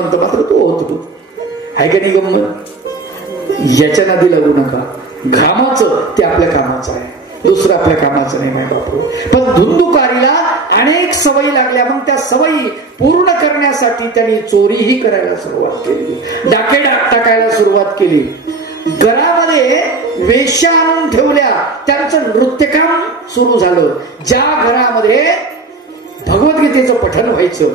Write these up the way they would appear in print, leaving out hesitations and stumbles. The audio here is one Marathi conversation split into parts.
मात्र तो होतो. आहे का नाही गंमत? याच्या नादी लागू नका. घामाचं ते आपल्या कामाचं आहे, दुसरं आपल्या कामाचं नाही माय बापू. पण धुंदुकारीला अनेक सवयी लागल्या. मग त्या सवयी पूर्ण करण्यासाठी त्यांनी चोरीही करायला सुरुवात केली, डाके टाकायला सुरुवात केली. घरामध्ये वेश्या आणून ठेवल्या, त्यांचं नृत्यकाम सुरू झालं. ज्या घरामध्ये भगवद्गीतेचं पठण व्हायचं,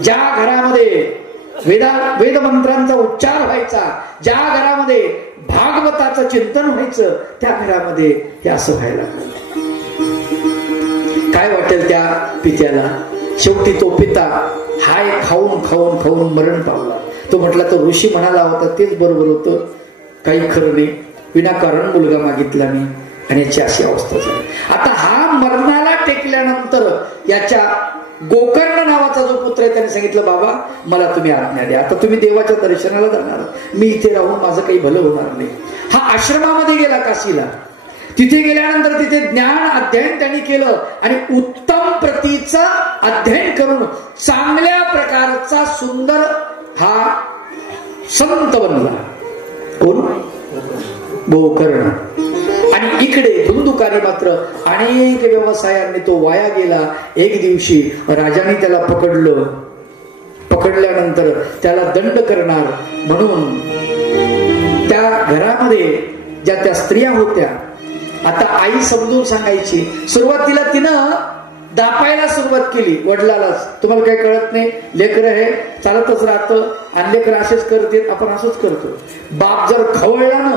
ज्या घरामध्ये वेद मंत्रांचा उच्चार व्हायचा, ज्या घरामध्ये भागवताचं चिंतन व्हायचं, त्या घरामध्ये हे असं व्हायला लागलं. काय वाटेल त्या पित्याला? शेवटी तो पिता हाय खाऊन खाऊन खाऊन मरण पावला. तो म्हटला तो ऋषी म्हणाला होता तेच बरोबर होतं, काही खरं नाही, विनाकारण मुलगा मागितला नाही आणि याची अशी अवस्था झाली. आता हा मरणाला टेकल्यानंतर याच्या गोकर्ण नावाचा जो पुत्र आहे त्याने सांगितलं बाबा मला तुम्ही आज्ञा द्या, आता तुम्ही देवाच्या दर्शनाला जाणार, मी इथे राहून माझं काही भलं होणार नाही. हा आश्रमामध्ये गेला काशीला. तिथे गेल्यानंतर तिथे ज्ञान अध्ययन त्यांनी केलं आणि उत्तम प्रतीचं अध्ययन करून चांगल्या प्रकारचा सुंदर हा संत बनला. कोण? गोकर्ण. आणि इकडे धुंदुकारी मात्र अनेक व्यवसायांनी तो वाया गेला. एक दिवशी राजाने त्याला पकडलं. पकडल्यानंतर त्याला दंड करणार म्हणून त्या घरामध्ये ज्या त्या स्त्रिया होत्या, आता आई समजून सांगायची. सुरुवातीला तिनं दापायला सुरुवात केली वडिलालाच. तुम्हाला काही कळत नाही, लेकर हे चालतच राहतं आणि लेकर असेच करते, आपण असंच करतो. बाप जर खवळला ना,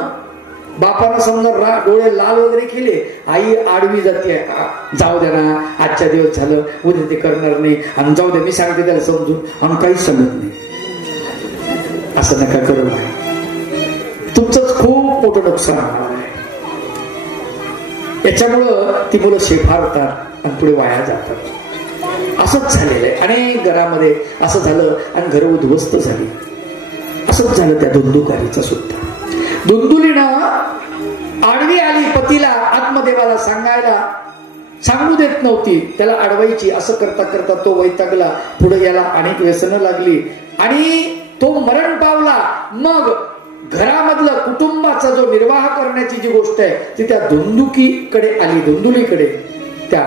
बापानं समजा डोळे लाल वगैरे केले, आई आडवी जाते, जाऊ द्या ना, आजच्या दिवस झालं, उद्या ते करणार नाही, आणि जाऊ द्या मी सांगते त्याला समजून, आम्ही काहीच समजत नाही. असं नका करू, तुमचंच खूप मोठं नुकसान आहे. याच्यामुळं ती मुलं शेफारतात आणि पुढे वाया जातात. असंच झालेलं आहे. अनेक घरामध्ये असं झालं आणि घरं उद्ध्वस्त झाली. असंच झालं त्या धुंदुकारीचं सुद्धा. धुंदुलीनं आडवी आली पतीला, आत्मदेवाला सांगायला सांगू देत नव्हती, त्याला अडवायची. असं करता करता तो वैतागला. पुढे याला अनेक व्यसनं लागली आणि तो मरण पावला. मग घरामधलं कुटुंबाचा जो निर्वाह करण्याची जी गोष्ट आहे ती त्या धुंदुकीकडे आली, धुंदुलीकडे, त्या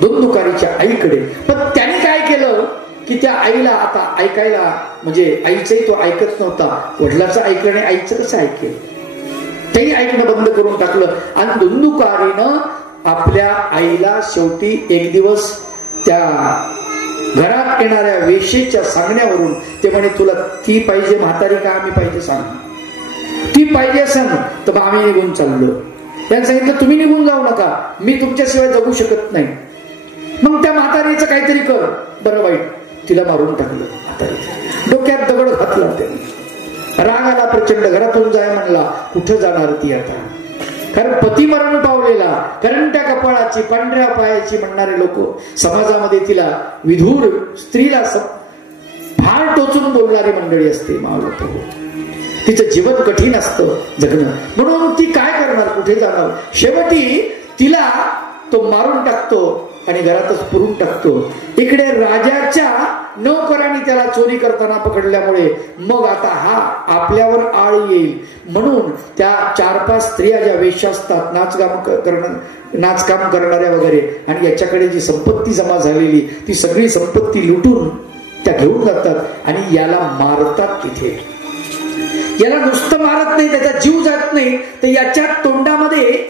धुंदुकारीच्या आईकडे. पण त्याने काय केलं की त्या आईला आता ऐकायला, म्हणजे आईचंही तो ऐकत नव्हता. वडिलाचं ऐकलं नाही, आईचं कसं ऐकेल? तेही ऐकणं बंद करून टाकलं. आणि धुंदुकारीनं आपल्या आईला शेवटी एक दिवस त्या घरात येणाऱ्या वेश्येच्या सांगण्यावरून, ते म्हणे तुला ती पाहिजे म्हातारी का आम्ही पाहिजे सांग, ती पाहिजे सांग. तर मग आम्ही निघून चाललो. त्यांनी सांगितलं तुम्ही निघून जाऊ नका, मी तुमच्याशिवाय जगू शकत नाही. मग त्या म्हातारीचं काहीतरी कर. बरं वाईट तिला मारून टाकलं. म्हातारीचं डोक्यात दगड घातला. त्यांनी राग आला प्रचंड. घरातून जाय म्हणला. कुठं जाणार ती आता? कारण पती मरण पावलेला, कारण त्या कपाळाची, पांढऱ्या पायाची म्हणणारे लोक समाजामध्ये तिला, विधूर स्त्रीला फार टोचून बोलणारी मंडळी असते. मावळत तिचं जीवन कठीण असतं जगणं. म्हणून ती काय करणार, कुठे जाणार? शेवटी तिला तो मारून टाकतो आणि घरातच पुरून टाकतो. इकडे राजाच्या नोकरांनी त्याला चोरी करताना पकडल्यामुळे मग आता हा आपल्यावर आळ येईल म्हणून त्या 4-5 स्त्रिया ज्या वेश्या असतात, नाचकाम करणाऱ्या वगैरे, आणि याच्याकडे जी संपत्ती जमा झालेली ती सगळी संपत्ती लुटून त्या घेऊन जातात आणि याला मारतात. तिथे याला नुसतं मारत नाही, त्याचा जीव जात नाही, तर याच्या तोंडामध्ये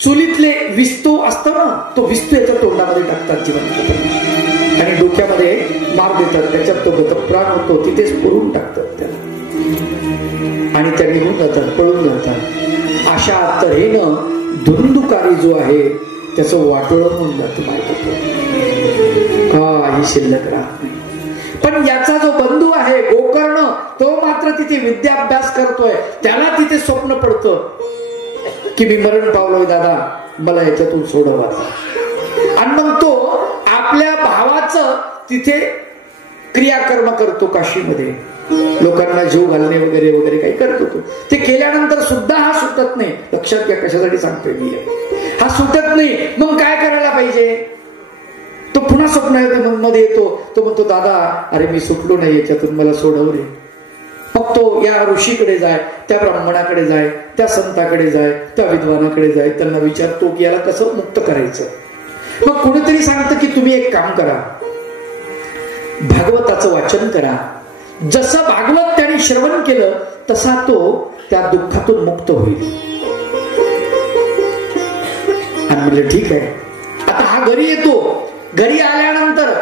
चुलीतले विस्तू असतो ना, तो विस्तू याच्या तोंडामध्ये टाकतात जिवंत आणि डोक्यामध्ये मार देतात. त्याच्यात तो गतप्राण होतो, तिथेच पुरून टाकतात त्याला आणि त्या निघून जातात, पळून जातात. अशा तऱ्हेनं धुंदुकारी जो आहे त्याचं वाटोळं होऊन जातं. काही शिल्लक राहत नाही. पण याचा जो बंधू आहे गोकर्ण, तो मात्र तिथे विद्याभ्यास करतोय. त्याला तिथे स्वप्न पडतं की मी मरण पावलोय दादा, मला याच्यातून सोडवा. आणि मग तो आपल्या भावाचं तिथे क्रियाकर्म करतो. काशीमध्ये लोकांना जीव घालणे वगैरे वगैरे काही करतो तो. ते केल्यानंतर सुद्धा हा सुटत नाही. लक्षात घ्या कशासाठी सांगतोय मी, हा सुटत नाही. मग काय करायला पाहिजे? तो पुन्हा स्वप्नामध्ये येतो. तो म्हणतो, दादा अरे मी सुटलो नाही याच्यातून, मला सोडव रे. मग तो या ऋषीकडे जाय, त्या ब्राह्मणाकडे जाय, त्या संताकडे जाय, त्या विद्वानाकडे जाय, त्यांना विचारतो की याला कसं मुक्त करायचं. मग कोणीतरी सांगतं की तुम्ही एक काम करा, भागवताचं वाचन करा. जसं भागवत त्याने श्रवण केलं तसा तो त्या दुःखातून मुक्त होईल. आणि म्हणलं ठीक आहे. आता हा घरी येतो. घरी आल्यानंतर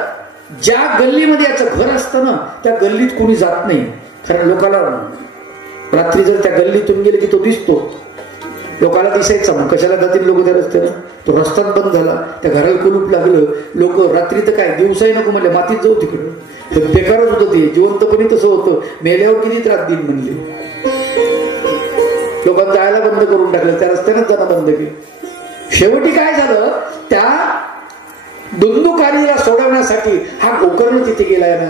ज्या गल्लीमध्ये याचं घर असतं ना, त्या गल्लीत कोणी जात नाही. कारण लोकाला रात्री जर त्या गल्लीतून गेले की तो दिसतो, लोकाला दिसायचा. मग कशाला जातील लोक त्या रस्त्यानं. तो रस्ताच बंद झाला, त्या घराला कुलूप लागलं. लोक रात्री तर काय दिवसाही नको म्हणले, मातीत जाऊ तिकडं. बेकारच होतं ते. जिवंतपणी तसं होतं, मेल्यावर किती त्रास देईन म्हणले. लोकांना जायला बंद करून टाकलं, त्या रस्त्यानंच जाणं बंद केलं. शेवटी काय झालं, त्या दुंदुकारीला सोडवण्यासाठी हा गोकर्ण तिथे गेलाय ना,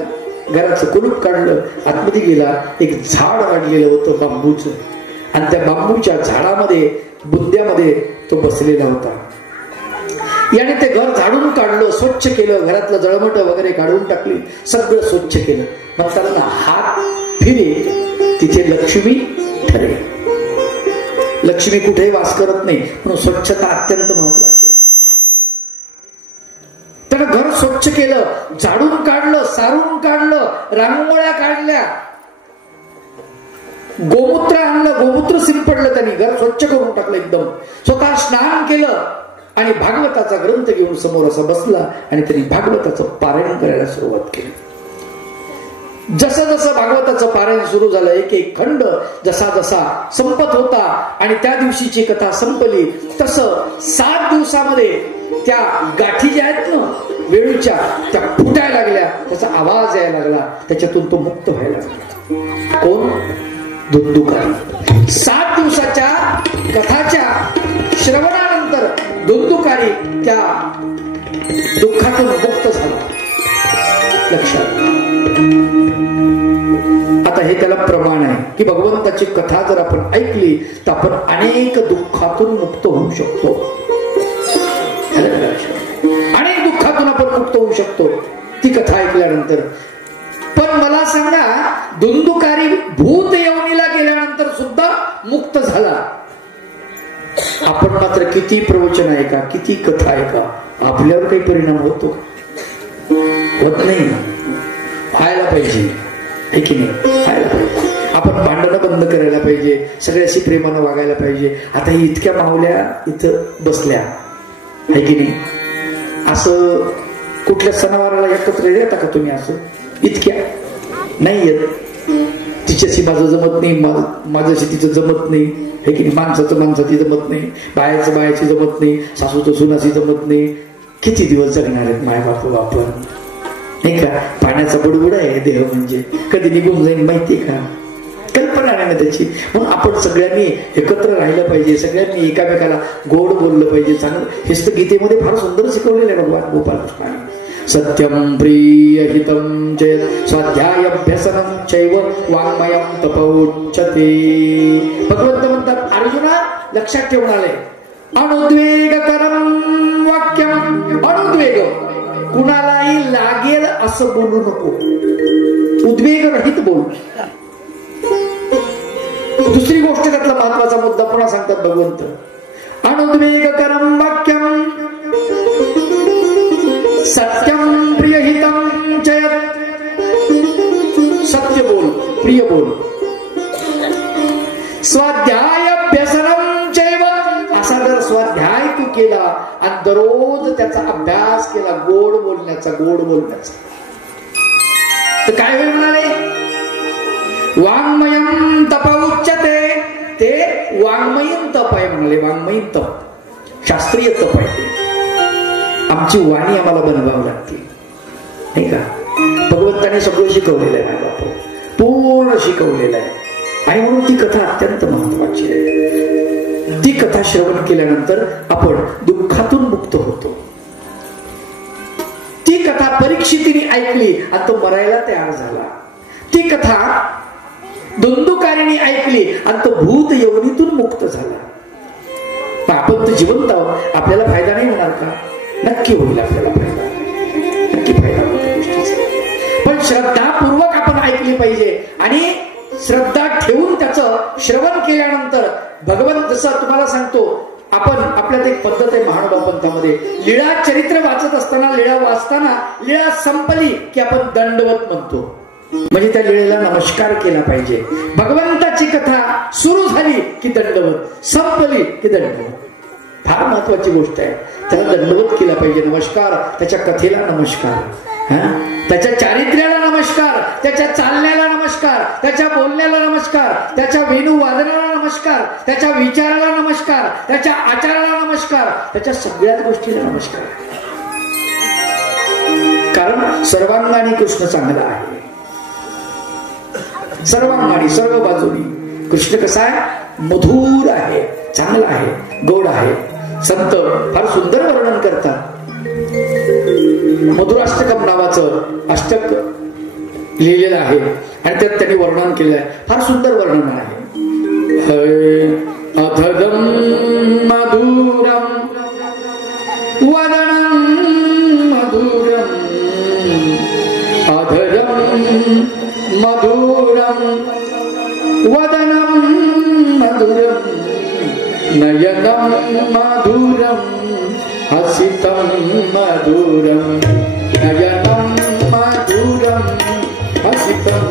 घराचं कुलूप काढलं, आतमध्ये गेला. एक झाड वाढलेलं होतं बांबूचं, आणि त्या बांबूच्या झाडामध्ये बुंद्यामध्ये तो बसलेला होता. याने ते घर झाडून काढलं, स्वच्छ केलं, घरातलं जळमट वगैरे काढून टाकली, सगळं स्वच्छ केलं. म्हणताना हात फिरे तिथे लक्ष्मी ठरे. लक्ष्मी कुठेही वास करत नाही, म्हणून स्वच्छता अत्यंत महत्वाची आहे. त्यानं घर स्वच्छ केलं, झाडून काढलं, सारून काढलं, रांगोळ्या काढल्या, गोमूत्र आणलं, गोमूत्र शिंपडलं, त्यांनी घर स्वच्छ करून टाकलं एकदम. स्वतः स्नान केलं आणि भागवताचा ग्रंथ घेऊन समोर असा बसला आणि त्यांनी भागवताचं पारायण करायला सुरुवात केली. जसं जसं भागवताचं पारायण सुरू झालं, एक एक खंड जसा जसा संपत होता आणि त्या दिवशीची कथा संपली, तसं 7 दिवसामध्ये त्या गाठी ज्या आहेत ना वेळूच्या, त्या फुटायला लागल्या, त्याचा आवाज यायला लागला, त्याच्यातून तो मुक्त व्हायला लागला. कोण? दुंदुकारी. 7 दिवसाच्या कथाच्या श्रवणानंतर दुंदुकारी त्या दुःखातून मुक्त झाला. लक्षात. आता हे त्याला प्रमाण आहे की भगवंताची कथा जर आपण ऐकली तर आपण अनेक दुःखातून मुक्त होऊ शकतो. अनेक दुःखातून आपण मुक्त होऊ शकतो ती कथा ऐकल्यानंतर. पण मला सांगा, दुंदुकारी भूत योनीला गेल्यानंतर सुद्धा मुक्त झाला. आपण मात्र किती प्रवचन ऐका, किती कथा ऐका, आपल्यावर काही परिणाम होतो? होत नाही. व्हायला पाहिजे, है की नाही? व्हायला पाहिजे. आपण भांडणं बंद करायला पाहिजे, सगळ्याशी प्रेमानं वागायला पाहिजे. आता ही इतक्या माऊल्या इथं बसल्या, है की नाही? असं कुठल्या सणावाराला एकत्र येता का तुम्ही? असं इतक्या नाही येत. तिच्याशी माझं जमत नाही, माझ्याशी तिचं जमत नाही, हे की नाही? माणसाचं माणसाची जमत नाही, बायाचं बायाची जमत नाही, सासूचं सुनाशी जमत नाही. किती दिवस जगणार आहेत माय बापू आपण? नाही का? पाण्याचा बुडबुड आहे देह, म्हणजे कधी निघून जाईल माहितीये का? कल्पना नाही ना त्याची. म्हणून आपण सगळ्यांनी एकत्र राहिलं पाहिजे, सगळ्यांनी एकामेकाला गोड बोललं पाहिजे. चांगलं. हेच तर गीतेमध्ये फार सुंदर शिकवलेलं आहे भगवान गोपालकृष्णाने. सत्यम प्रिय हितम चेत स्वाध्यायाभ्यसनम चैव वाङ्मयम तपोच्यते. भगवंत म्हणतात, अर्जुना लक्षात ठेवून आले, अनुद्वेगकरम वाक्यम. अनुद्वेग, कुणालाही लागेल असं बोलू नको, उद्वेग रहित बोल. दुसरी गोष्ट त्यातला महत्वाचा मुद्दा पुन्हा सांगतात भगवंत, अनुद्वेगकरम वाक्यम सत्यम प्रियहितम चयत. सत्य बोल, प्रिय बोल. स्वाध्यायाभ्यसनम चैव, असा जर स्वाध्याय तू केला आणि दररोज त्याचा अभ्यास केला, गोड बोलण्याचा, गोड बोलण्याचा, तर काय होईल म्हणाले? वाङ्मयम तपोच्यते. ते वाङ्मयीन तप आहे म्हणाले. वाङ्मयीन तप, शास्त्रीय तप आहे. आमची वाणी आम्हाला बनवावी लागते, नाही का? भगवंताने सगळं शिकवलेलं आहे बाबा, पूर्ण शिकवलेलं आहे. आणि म्हणून ती कथा अत्यंत महत्वाची आहे. ती कथा श्रवण केल्यानंतर आपण दुःखातून मुक्त होतो. ती कथा परीक्षितीने ऐकली आणि तो मरायला तयार झाला. ती कथा दुंदुकारीने ऐकली आणि तो भूत योनीतून मुक्त झाला. आपण तर जिवंत आहोत, आपल्याला फायदा नाही होणार का? नक्की होईल आपल्याला फायदा. श्रद्धापूर्वक आपण ऐकली पाहिजे आणि श्रद्धा ठेवून त्याचं श्रवण केल्यानंतर भगवंत, जसं तुम्हाला सांगतो, आपण आपल्यात एक पद्धत आहे महानुभाव पंथामध्ये, लीळा चरित्र वाचत असताना, लीळा वाचताना लीळा संपली की आपण दंडवत म्हणतो, म्हणजे त्या लीळेला नमस्कार केला पाहिजे. भगवंताची कथा सुरू झाली की दंडवत, संपली की दंडवत. फार महत्वाची गोष्ट आहे, त्याला दंडवत केला पाहिजे, नमस्कार, त्याच्या कथेला नमस्कार, त्याच्या चारित्र्याला नमस्कार, त्याच्या चालण्याला नमस्कार, त्याच्या बोलण्याला नमस्कार, त्याच्या वेणू वादनाला नमस्कार, त्याच्या विचाराला नमस्कार, त्याच्या आचाराला नमस्कार, त्याच्या सगळ्याच गोष्टीला नमस्कार. कारण सर्वांगाने कृष्ण चांगला आहे, सर्वांगाने, सर्व बाजूनी कृष्ण कसा आहे, मधुर आहे, चांगला आहे, गोड आहे. संत फार सुंदर वर्णन करतात. मधुराष्टकम नावाचं अष्टक लिहिलेलं आहे आणि त्यात त्यांनी वर्णन केलेलं आहे, फार सुंदर वर्णन आहे. अधदम मधुरम वदनम मधुरम, अधदम मधुरम वदनम मधुरम, नयनम मधुरम हसितम मधुरम, नयनम मधुरम हसितम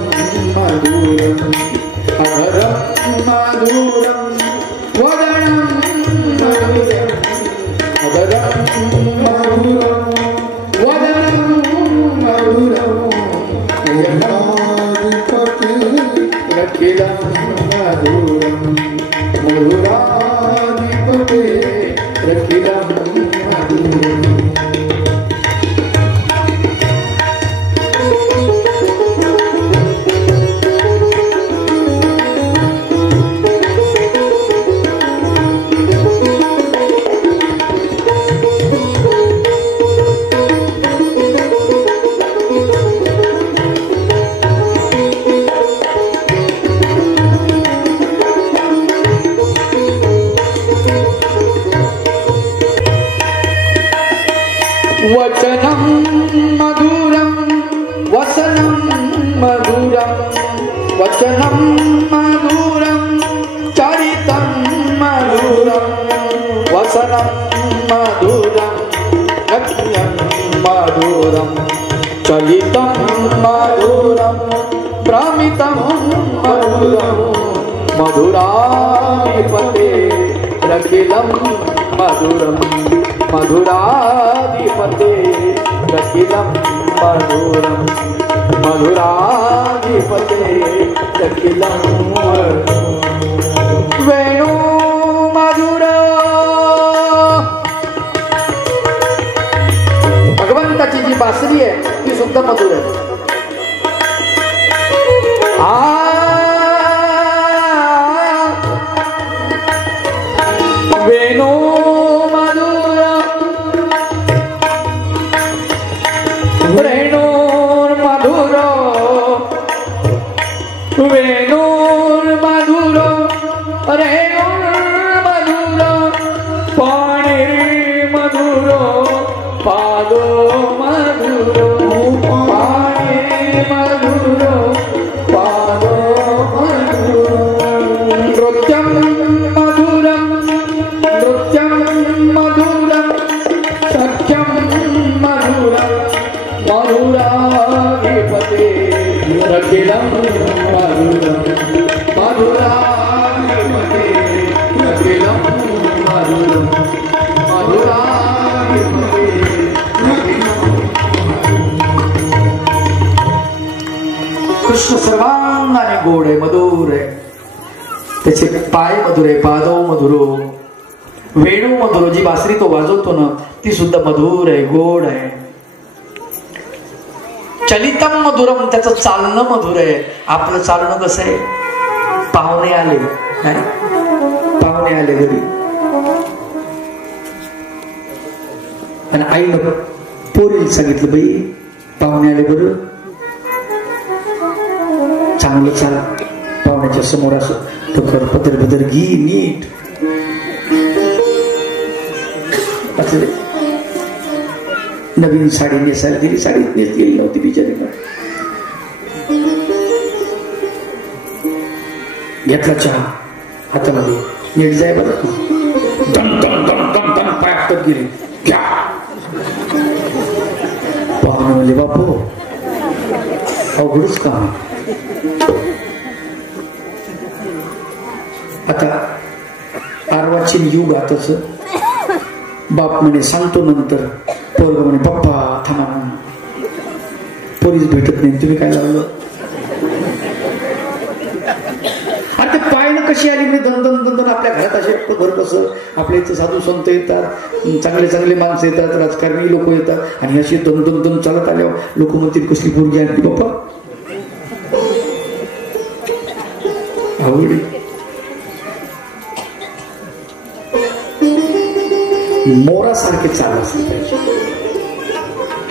मधुरम, अधरम मधुरम वदनम मधुरम, अधरम मधुरम वदनम मधुरम, रखिलम मधुरम, मधुराधिपते रखिलम मधुरम. वचनम मधुरम वसनम मधुरम, वचनम मधुरम चरितम मधुरम, वसनम मधुरम रम्यम मधुरम, चलितम मधुरम प्रमितम मधुरम, मधुराधिपते रखिलम मधुरम, मधुराधिपते रखिलम मधुरम, मधुराधिपते रखिलम वेणु मधुर. भगवंताची जी बासरी आहे ती सुद्धा मधुर आहे. वेणु रेणुर मधुर, वेणुर मधुर, रेणुर मधुर, पाणीर मधुर, पादो मधुर, पाणीर मधुर, पादो मधुर, नृत्यम मधुरम, नृत्यम मधुरम, सख्यम मधुरम, मधुराधिपते रखिलम मधुरम, मधुराधिपते रखिलम मधुरम, मधुराधिपते रखिलम. कृष्ण सर्वांगाने गोड आहे, मधुर आहे, त्याचे पाय मधुर आहे, पादव मधुरो, वेणू मधुरो, जी बासरी तो वाजवतो ना ती सुद्धा मधुर आहे, गोड आहे. चलितम मधुरम, त्याचं चालणं मधुर आहे. आपलं चालणं कसं आहे, पाहुणे आले, पाहुणे आले घरी आणि आईनं पोरीला सांगितलं, बाई पाहुणे आले, बरं चांगलं चाला, पाहुण्याच्या समोर असं तर पदर बदर घी नीट. नवीन साडी नेसायला दिली, साडी नेसलेली नव्हती बिचारीला, घेतला चहा हातामध्ये, नीट जाय बरं का, दम दम दम दम दम पाय हातात गेले, घ्या. पाहुणे म्हणजे बापू अवघडच काम. आता आरवाची युग आताच. बाप म्हणे सांगतो नंतर, पोरग म्हणे पप्पा थांबा, पोरीच भेटत नाही, तुम्ही काय लावलं. आणि ते पायनं कशी आली म्हणजे दन दन दन आपल्या घरात असे घर कसं आपल्या इथं साधू संत येतात, चांगले चांगले माणसं येतात, राजकारणी लोक येतात, आणि अशी दन दन दन चालत आल्यावर लोक म्हणतील कसली पोरगी आणली बाप्पा. आवडी मोरासारखे चाल असली पाहिजे.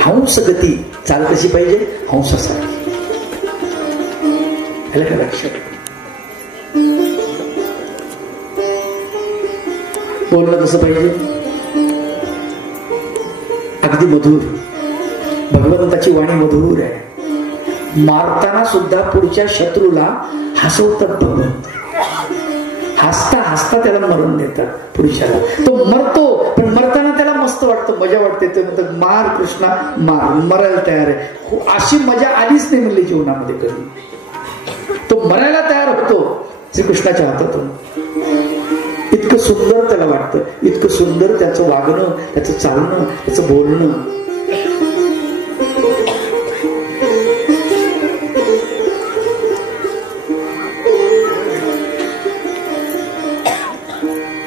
हंस गती चाल कशी पाहिजे, हंसासारखी. का लक्षात. बोलणं कसं पाहिजे, अगदी मधुर. भगवंताची वाणी मधुर आहे. मारताना सुद्धा पुढच्या शत्रूला हसवतात भगवंत. हसता हसता त्याला मरण देतात पुरुषाला. तो मरतो पण मरताना त्याला मस्त वाटतं, मजा वाटते. ते म्हणतात मार कृष्णा मार, मरायला तयार आहे. अशी मजा आलीच नाही म्हणली जीवनामध्ये कधी. तो मरायला तयार होतो श्रीकृष्णाच्या हातातून. इतकं सुंदर त्याला वाटतं, इतकं सुंदर त्याचं वागणं, त्याचं चालणं, त्याचं बोलणं.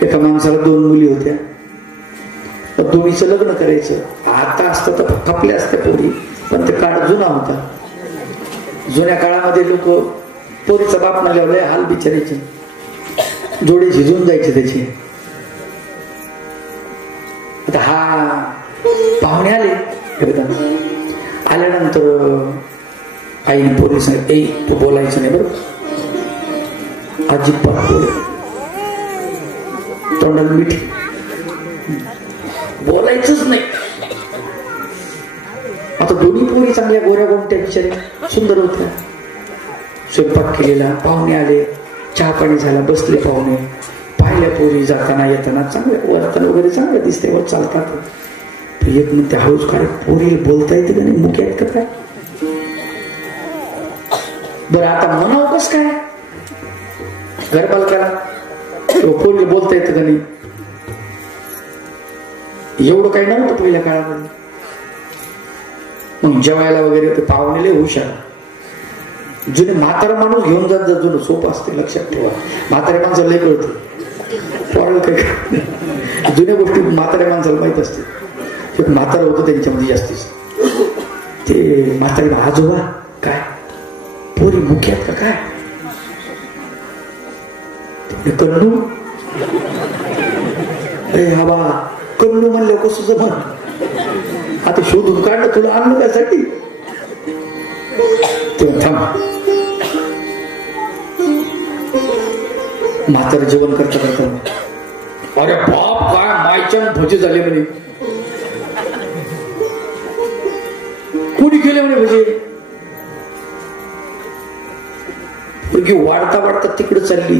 एका माणसाला 2 मुली होत्या, दोन्हीचं लग्न करायचं. आता असतं तर खपल्या असत्या पोरी, पण ते काळ जुना होता. जुन्या काळामध्ये लोक पोरीचा बाप न लावलाय हाल बिचारायचे, जोडे झिजून जायचे त्याचे. आता हा पाहुणे आले एकदम. आल्यानंतर आईने पोरी सांगितलं, ए तू बोलायचं नाही बरं, अजिबात बोल, तोंडाला मीठ, बोलायचंच नाही. आता दोन्ही पोरी चांगल्या गोऱ्या गोमट्या बिचाऱ्या सुंदर होत्या. स्वयंपाक केलेला, पाहुणे आले, चहा पाणी झाला, बसले पाहुणे. पाहिल्या पोरी जाताना येताना चांगल्या, वर्तन वगैरे चांगलं दिसते, वर चालतात. एक म्हणते हळूच काय पोरी बोलता येते का नाही, मुख्य आहेत का काय. बरं आता म्हणावं कस काय घर बालकाला, पोरी बोलता येतं का नाही. एवढं काही नव्हतं पहिल्या काळामध्ये. मग जेवायला वगैरे ते पाहुणे लय हुशार. जुने म्हातारा माणूस घेऊन जात जा, जुनं सोपं असते, लक्षात ठेवा. म्हातारे माणसाला लय कळते, पोराला काही जुन्या गोष्टी म्हाताऱ्या माणसाला माहित असते. म्हातारा होतं त्यांच्यामध्ये जास्तीच. ते म्हातारे आजोबा काय पोरी मुख्यात का काय, कन्नू, अरे हवा कन्नू म्हणलं कसं जमन. आता शोधून काढलं, तुला आणलं त्यासाठी. थांब, म्हातारं जेवण करता करता, अरे बाप काय मायच्या भजे झाले म्हणे. कोणी केले म्हणे भजे. मुलगी वाढता वाढता तिकडे चालली.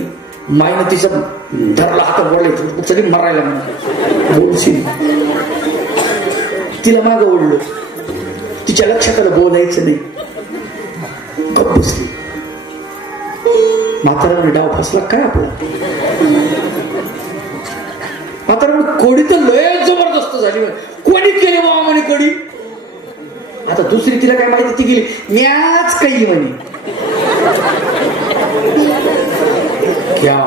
माईनं तिचा धरला हातात, बोलायचं सगळी मरायला म्हणा बोलशील. तिला मागं ओढलं, तिच्या लक्षात आलं बोलायचं नाही, गप्प बसली. म्हाताऱ्याने डाव फसला काय आपला. म्हाताऱ्याने कोडी तर लय जबरदस्त झाली. कोणी केली बाबा म्हणे कडी. आता दुसरी तिला काय माहिती, ती गेली म्याच काही म्हणे. क्या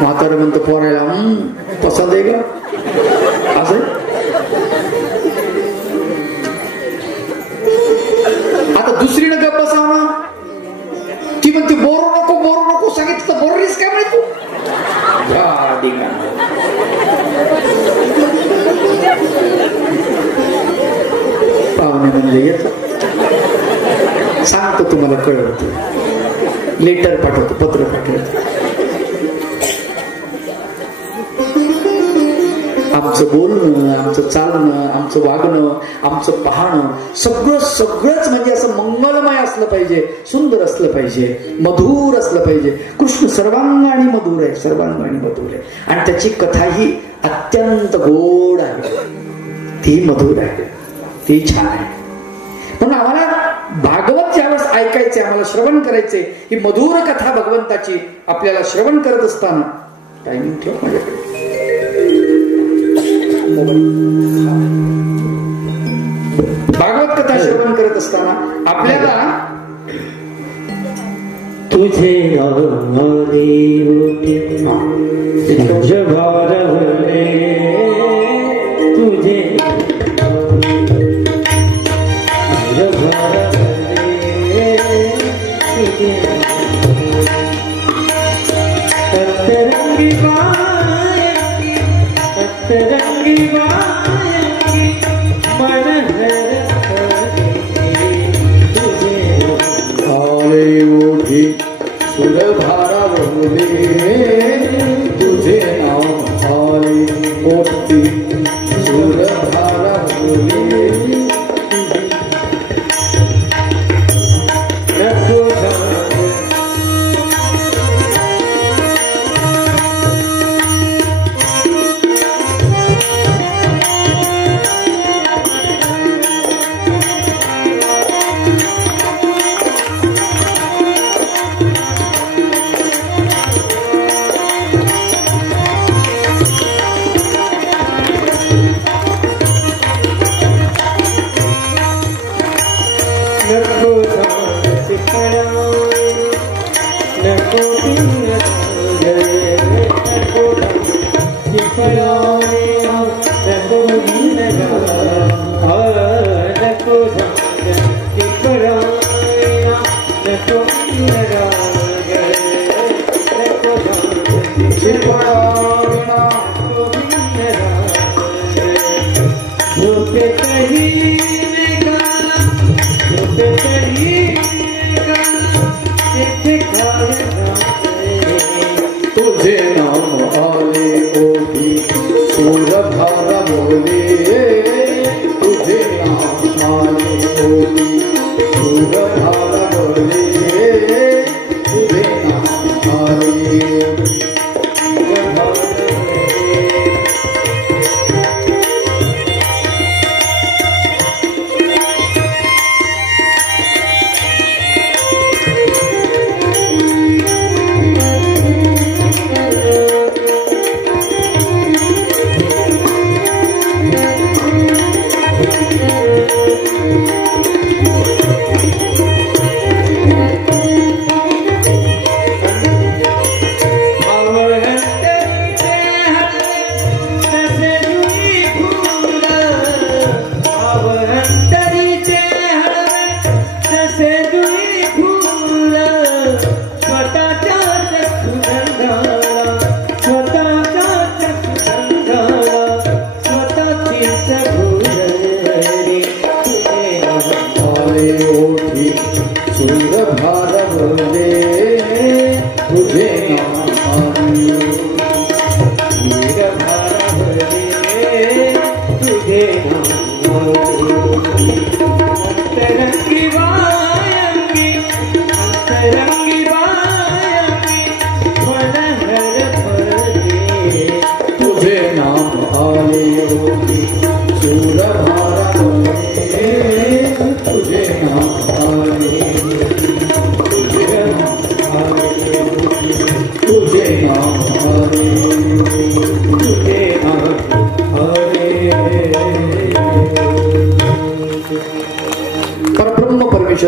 म्हातारा म्हणतो पोरायला पसंत आहे का असं. आता दुसरीनं गप्प बसावं, ती म्हणते बोरू नको सांगितलं, बोरलीस काय म्हणे तू. पाहुणे म्हणजे येत, सांगतो तुम्हाला कळवतो, लेटर पाठवतो, पत्र पाठवतो. आमचं बोलणं, आमचं चालणं, आमचं वागणं, आमचं पाहणं सगळंच म्हणजे असं मंगलमय असलं पाहिजे, सुंदर असलं पाहिजे, मधुर असलं पाहिजे. कृष्ण सर्वांगाने मधुर आहे, सर्वांगाने मधुर आहे. आणि त्याची कथाही अत्यंत गोड आहे, ती मधुर आहे, ती छान आहे. म्हणून आम्हाला भागवत ज्यावेळेस ऐकायचे, आम्हाला श्रवण करायचे, ही मधुर कथा भगवंताची आपल्याला श्रवण करत असताना टायमिंग ठेव माझ्याकडे. भागवत कथा श्रवण करत असताना आपल्याला तुझे तुझे सतरंगी बायंगी सतरंगी बायंगी मन तुझे आले ओठी सुरभारा बोले तुझे नाव आले ओठी सुरभारा बोले तुझे नाम आले ओठी सुरभारा बोले तुझे नाम आले ओठी सुरभारा बोले तुझे नाम आले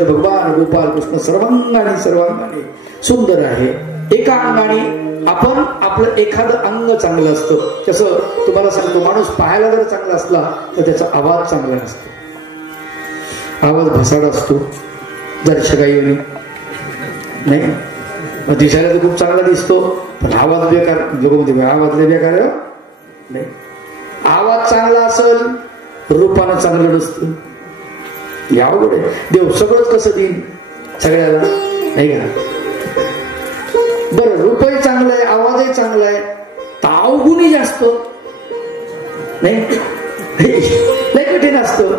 भगवान गोपाल कृष्ण सर्वांगाने सुंदर आहे. एका अंगाने आपण आपलं एखादं अंग चांगलं असतं. तसं तुम्हाला सांगतो, माणूस पाहायला जर चांगला असला तर त्याचा आवाज चांगला नसतो, आवाज भसाड असतो, दर्शकाईने नाही. दिसायला तर खूप चांगला दिसतो पण आवाज बेकार. लोक म्हणते आवाज लय बेकार आहे नाही. आवाज चांगला असेल रूपानं चांगलं नसतं. यावं देव सगळंच कसं देईन सगळ्याला नाही का. बरं रूपही चांगलं आहे, आवाजही चांगला आहे, तर अवगुणी जास्त नाही लय कठीण असतं.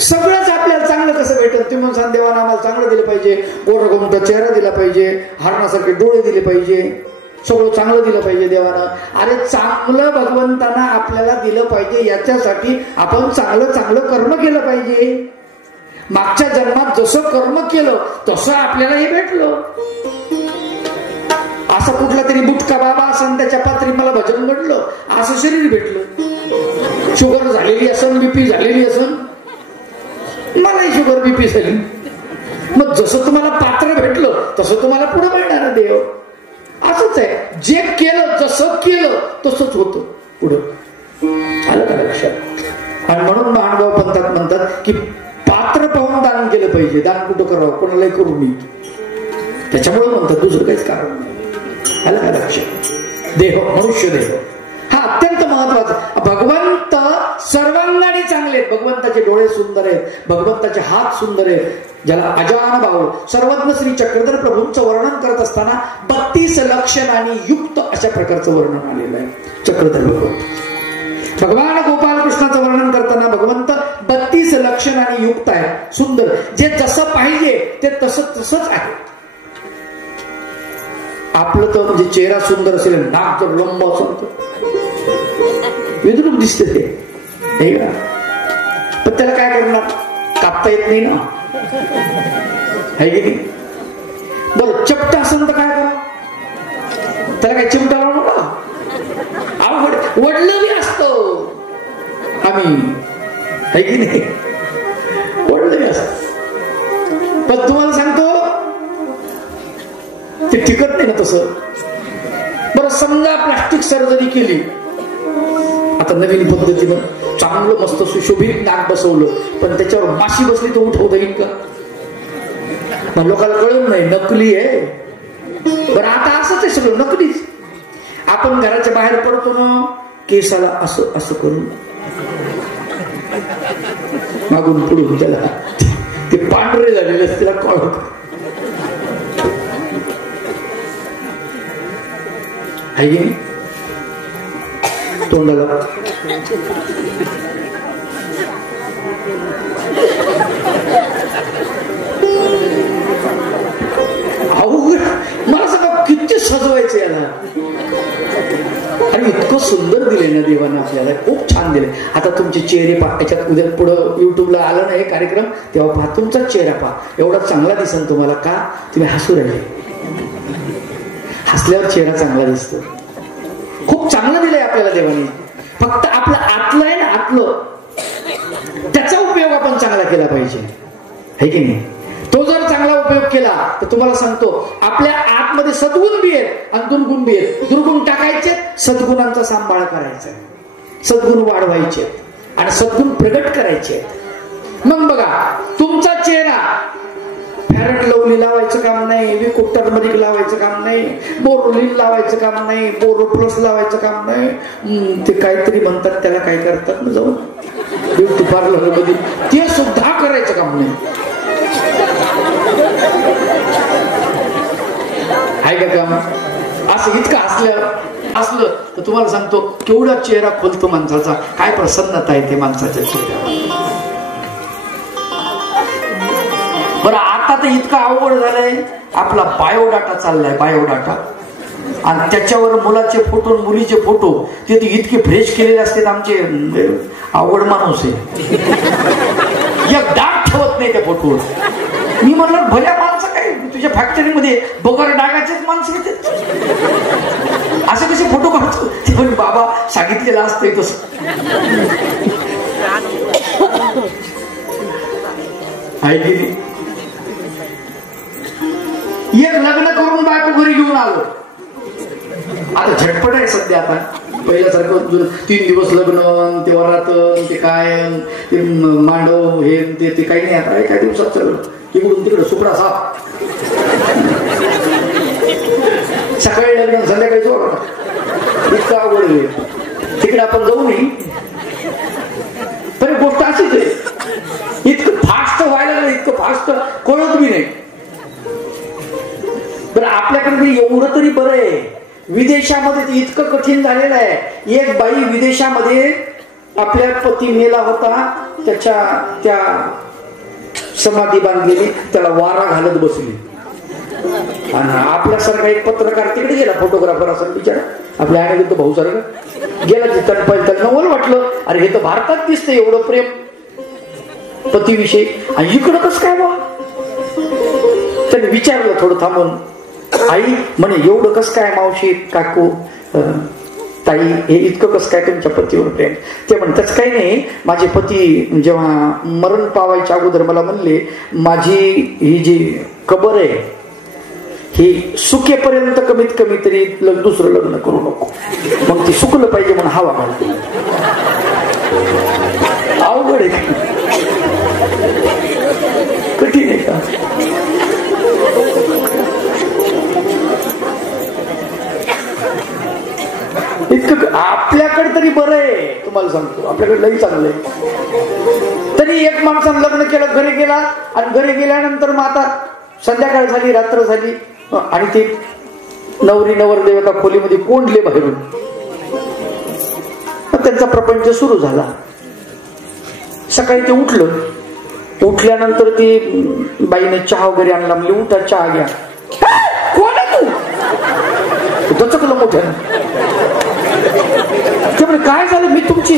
सगळंच आपल्याला चांगलं कसं भेटत? तुम्ही म्हणून देवानं आम्हाला चांगलं दिलं पाहिजे, गोरगोमटा चेहरा दिला पाहिजे, हरणासारखे डोळे दिले पाहिजे, सगळं चांगलं दिलं पाहिजे देवानं. अरे चांगलं भगवंतानं आपल्याला दिलं पाहिजे याच्यासाठी आपण चांगलं चांगलं कर्म केलं पाहिजे. मागच्या जन्मात जसं कर्म केलं तसं आपल्याला हे भेटलं. असं कुठला तरी बुटका बाबा असं त्याच्या पात्री मला भजन घडलं असं शरीर भेटलं. शुगर झालेली असन, बीपी झालेली असन, मलाही शुगर बीपी झाली. मग जसं तुम्हाला पात्र भेटलं तसं तुम्हाला पुढे मिळणार देव. असंच आहे, जे केलं जसं केलं तसंच होतं पुढं. आलं का लक्षात? आणि म्हणून महानुभाव पंथात म्हणतात की पात्र पाहून दान केलं पाहिजे. दान कुठं करावं? कोणालाही करू नये. त्याच्यामुळे म्हणतात, दुसरं काहीच कारण नाही. आलं का लक्षात? देह, मनुष्य देह हा अत्यंत महत्वाचा. भगवंत सर्वांगाने चांगले आहेत. भगवंताचे डोळे सुंदर आहेत, भगवंताचे हात सुंदर आहेत. ज्याला अजान भाऊ सर्वज्ञ श्री चक्रधर प्रभूंचं वर्णन करत असताना 32 लक्षणांनी युक्त अशा प्रकारचं वर्णन आलेलं आहे. चक्रधर भगवंत भगवान गोपाल कृष्णाचं वर्णन करताना भगवंत 32 लक्षणांनी युक्त आहे, सुंदर. जे जसं पाहिजे ते तसंच आहे. आपलं तर म्हणजे चेहरा सुंदर असेल, नाक जर लंब असेल तर विद्रूप दिसते ते, पण त्याला काय करणार? कापता येत नाही ना, आहे की नाही? बरं चपटा असेल तर काय करा? त्याला काय चिमटा लावू नका. वडलं बी असतो आम्ही, आहे की नाही? वडलं बी असत. पण तुम्हाला सांगतो ते टिकत नाही ना तसं. बरं समजा प्लास्टिक सर्जरी केली, आता नवीन पद्धतीनं चांगलं मस्त सुशोभित नाक बसवलं, पण त्याच्यावर माशी बसली तर उठवता येईल का? मग लोकांना कळत नाही नकली आहे. बरं आता असंच आहे, सगळं नकलीच. आपण घराच्या बाहेर पडतो ना, केसाला असं असं करून मागून पुढून त्याला ते पांढरे झालेले त्याला कळत आहे. तोंडाला अवघड. मला सगळं किती सजवायचं याला. आणि इतकं सुंदर दिले ना देवानं आपल्याला, खूप छान दिले. आता तुमचे चेहरे पहा, याच्यात उद्या पुढं युट्यूबला आलं ना हे कार्यक्रम, तेव्हा पहा तुमचा चेहरा पहा, एवढा चांगला दिसेल तुम्हाला. का? तुम्ही हसू राहिले. हसल्यावर चेहरा चांगला दिसतो. खूप चांगलं दिलंय आपल्याला देवाने. फक्त आपलं आतलं आहे ना, आतलं, त्याचा उपयोग आपण चांगला केला पाहिजे, है की नाही? तो जर चांगला उपयोग केला तर तुम्हाला सांगतो आपल्या आतमध्ये सद्गुण बी आहेत आणि दुर्गुण बी आहेत. दुर्गुण टाकायचे, सद्गुणांचा सांभाळ करायचा, सद्गुण वाढवायचे आणि सद्गुण प्रगट करायचे. मग बघा तुमचा चेहरा फॅरट लवली लावायचं काम नाही, विकोक्टर मध्ये लावायचं काम नाही, बोरोलिन लावायचं काम नाही, बोरो प्लस लावायचं काम नाही. ते काहीतरी म्हणतात त्याला, काय करतात ना जाऊन ब्युटी पार्लर मध्ये, ते सुद्धा करायचं काम नाही. आहे का काम? असं इतकं असलं तर तुम्हाला सांगतो केवढा चेहरा खोलतो माणसाचा, काय प्रसन्नता येते माणसाच्या चेहऱ्यावर. बरं आता तर इतकं अवघड झालंय, आपला बायोडाटा चाललाय, बायोडाटा. आणि त्याच्यावर मुलाचे फोटो, मुलीचे फोटो ते इतके फ्रेश केलेले असतात. आमचे अवघड माणूस आहे, एक डाग ठेवत नाही त्या फोटोवर. मी म्हणलं भल्या माणसं काय तुझ्या फॅक्टरीमध्ये बगर डागाचेच माणसं येतात, असे कसे फोटो काढतो? ते पण बाबा सांगितलेलं असतंय तसं. आहे की एक लग्न करून बायको घरी घेऊन आलो. आता झटपट आहे सध्या. आता पहिल्यासारखं 3 दिवस लग्न, ते वरात, ते काय, ते मांडव, हे ते काही नाही. आता एका दिवसात सगळं इकडून तिकडं सुकडा साफ. सकाळी लग्न, संध्याकाळी जोड. इतकं अवघड आहे. तिकडे आपण जाऊ नये, पण गोष्ट अशीच आहे. इतकं फास्ट व्हायला लागलं, इतकं फास्ट कळत बी नाही. बरं आपल्याकडे एवढं तरी बरं आहे. विदेशामध्ये इतकं कठीण झालेलं आहे. एक बाई विदेशामध्ये आपल्या पती मेला होता, त्याच्या त्या समाधी बांधलेली, त्याला वारा घालत बसली. आणि आपल्यासारखा एक पत्रकार तिकडे गेला, फोटोग्राफर असं बिचारा, आपल्या आईने तो भाऊ सारखं गेला तिथं. त्यांना नवल वाटलं, अरे हे तर भारतात दिसतं एवढं प्रेम पतीविषयी, आणि इकडं कसं काय बा. त्याने विचारलं थोडं थांबून, आई म्हणे एवढं कसं काय मावशी काकू ताई, हे इतकं कसं काय तुमच्या पतीवर प्रेम. ते म्हणतात काही नाही, माझे पती जेव्हा मरण पावायच्या अगोदर मला म्हणले, माझी ही जी कबर आहे ही सुकेपर्यंत कमीत कमी तरी दुसरं लग्न करू नको, मग ती सुकलं पाहिजे म्हणून हवा घालते. अवघड आहे, कठीण आहे का. इतकं आपल्याकडे तरी बरं आहे, तुम्हाला सांगतो आपल्याकडे लई चांगलं आहे. तरी एक माणसानं लग्न केलं, घरी गेला, आणि घरी गेल्यानंतर मग आता संध्याकाळ झाली, रात्र झाली, आणि ते नवरी नवरदेव एका खोलीमध्ये कोंडले बाहेरून. त्यांचा प्रपंच सुरू झाला. सकाळी ते उठल्यानंतर ती बाईने चहा वगैरे आणला, म्हणजे उठा चहा घ्या. कोण आहे तू, दचकलं मोठ्यानं. काय झालं, मी तुमची